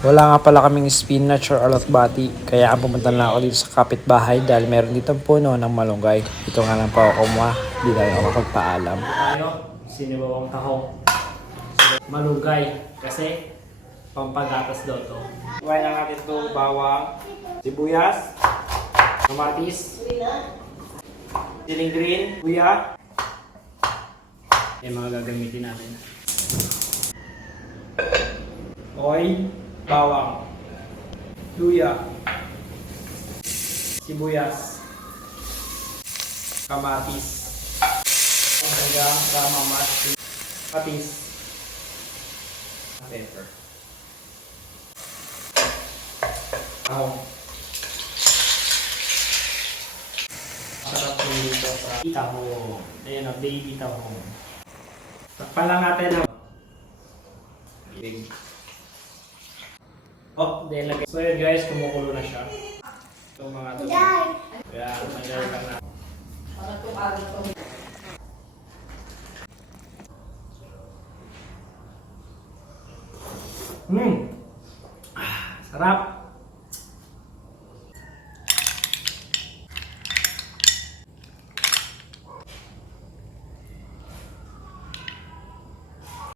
Wala nga pala kaming spinach or alotbati, kaya pumunta na ako dito sa kapitbahay dahil meron dito puno ng malunggay. Ito nga lang pa ako kumuha, di tayo ako magpaalam. Tayo, sinibawang tahong. Malunggay, kasi pampagatas daw to. Kuhain lang natin ito, bawang, sibuyas, kamatis, siling green, kuya. Yung mga gagamitin natin. Oil, bawang, luya, sibuyas, kamatis, hanggang sa mamas, patis, pepper. Tahong. Sarap din dito sa tahong. Ayan o, baby tahong. Takpan lang natin ang big. Oh, then lagay. So yun guys, kumukulo na siya. Itong mga ito. Kaya, nagyari lang na. Sarap!